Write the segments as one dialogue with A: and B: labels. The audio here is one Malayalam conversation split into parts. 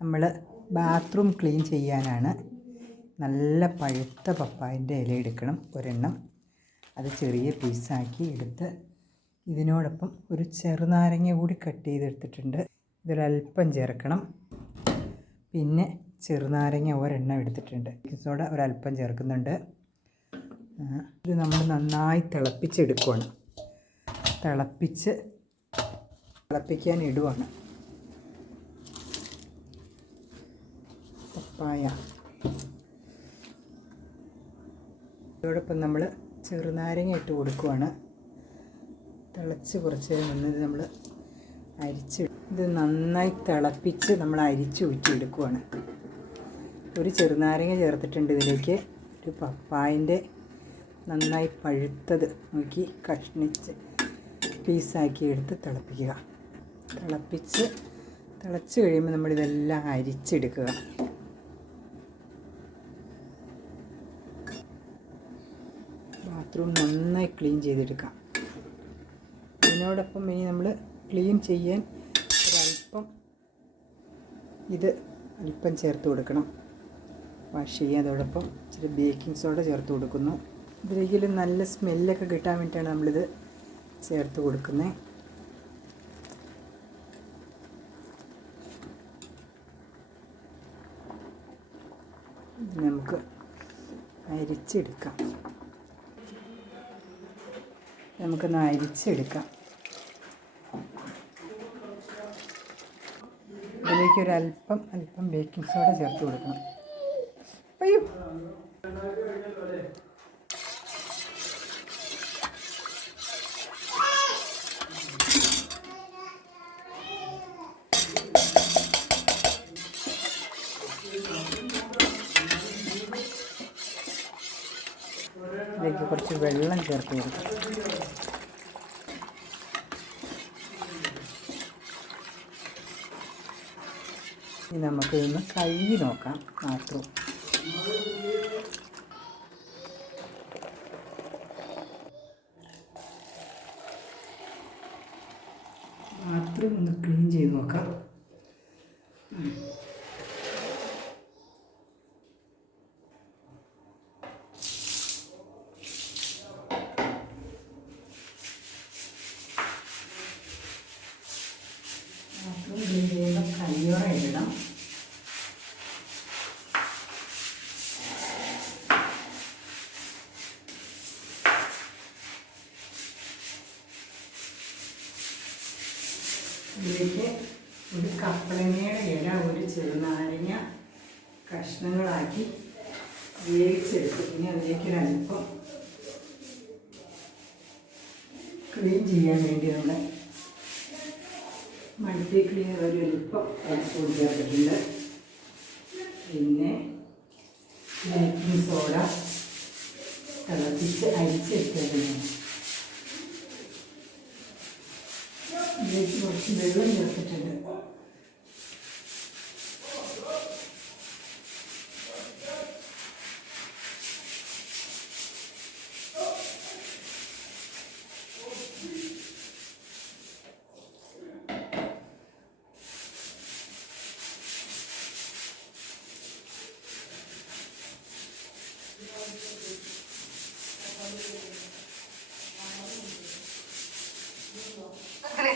A: നമ്മൾ ബാത്റൂം ക്ലീൻ ചെയ്യാനാണ് നല്ല പഴുത്ത പപ്പായന്റെ ഇല എടുക്കണം. ഒരെണ്ണം അത് ചെറിയ പീസാക്കി എടുത്ത് ഇതിനോടൊപ്പം ഒരു ചെറുനാരങ്ങ കൂടി കട്ട് ചെയ്തെടുത്തിട്ടുണ്ട്. ഇതിലൽപ്പം ചേർക്കണം. പിന്നെ ചെറുനാരങ്ങ ഒരെണ്ണം എടുത്തിട്ടുണ്ട്. ബേക്കിംഗ് ഒരല്പം ചേർക്കുന്നുണ്ട്. ഇത് നമ്മൾ നന്നായി തിളപ്പിച്ചെടുക്കുകയാണ് തിളപ്പിച്ച് തിളപ്പിക്കാൻ ഇടുവാണ്. പപ്പായ ഇതോടൊപ്പം നമ്മൾ ചെറുനാരങ്ങ ഇട്ട് കൊടുക്കുവാണ്. തിളച്ച് കുറച്ച് നിന്ന് നമ്മൾ അരിച്ച് ഇത് നന്നായി തിളപ്പിച്ച് നമ്മൾ അരിച്ച് ഊറ്റിയെടുക്കുവാണ്. ഒരു ചെറുനാരങ്ങ ചേർത്തിട്ടുണ്ട് ഇതിലേക്ക്. ഒരു പപ്പായന്റെ നന്നായി പഴുത്തത് നോക്കി കഷ്ണിച്ച് പീസാക്കി എടുത്ത് തിളപ്പിക്കുക. തിളപ്പിച്ച് തിളച്ച് കഴിയുമ്പോൾ നമ്മളിതെല്ലാം അരിച്ചെടുക്കുക. ബാത്റൂം നന്നായി ക്ലീൻ ചെയ്തെടുക്കാം. ഇതിനോടൊപ്പം ഇനി നമ്മൾ ക്ലീൻ ചെയ്യാൻ ഒരല്പം ഇത് അല്പം ചേർത്ത് കൊടുക്കണം. വാഷ് ചെയ്യാൻ അതോടൊപ്പം ഇച്ചിരി ബേക്കിംഗ് സോഡ ചേർത്ത് കൊടുക്കുന്നു. ഇതിലേക്ക് നല്ല സ്മെല്ലൊക്കെ കിട്ടാൻ വേണ്ടിയിട്ടാണ് നമ്മളിത് ചേർത്ത് കൊടുക്കുന്നത് നമുക്ക് അരിച്ചെടുക്കാം. നമുക്കൊന്ന് അരിച്ചെടുക്കാം. ഇതിലേക്ക് ഒരു അല്പം അല്പം ബേക്കിംഗ് സോഡ ചേർത്ത് കൊടുക്കണം. അയ്യോ. കുറച്ച് വെള്ളം ചേർത്ത് കൊടുക്കാം. ഇനി ഇതൊന്ന് കഴുകി നോക്കാം ബാത്റൂം ബാത്റൂം ഒന്ന് ക്ലീൻ ചെയ്ത് നോക്കാം ബാത്റൂം ക്ലീൻ ചെയ്യുമ്പോൾ കയ്യോറ ഇടണം ഇതിലേക്ക് ഒരു കപ്പളങ്ങയുടെ ഇല ഒരു ചെറുനാരങ്ങ കഷ്ണങ്ങളാക്കി വേവിച്ചെടുക്കും ഇനി അതിലേക്ക് ഒരല്പം ക്ലീൻ ചെയ്യാൻ വേണ്ടി നമ്മൾ മൾട്ടി ക്ലീനർ ഒരു എളുപ്പം അരിപ്പൊടി ചേർത്തിട്ടുണ്ട് പിന്നെ ബേക്കിംഗ് സോഡ തിളപ്പിച്ച് അരിച്ചെടുത്തതാണ് ഇതിലേക്ക് കുറച്ച് വെള്ളം ചേർത്തിട്ടുണ്ട്. കഴിക്കൂല.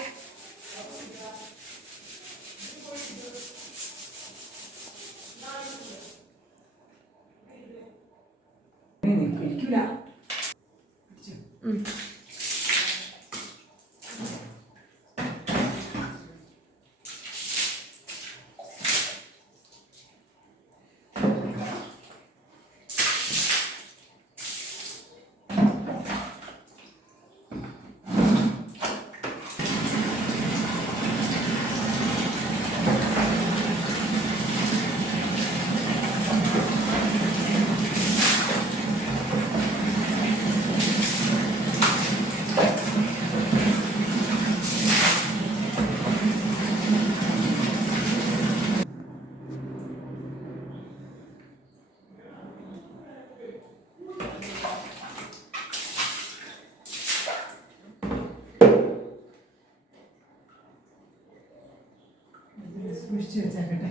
A: സൂക്ഷിച്ചു വെച്ചേക്കട്ടെ.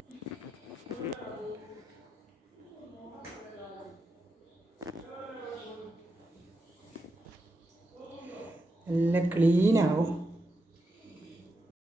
A: എല്ലാം ക്ലീനാവും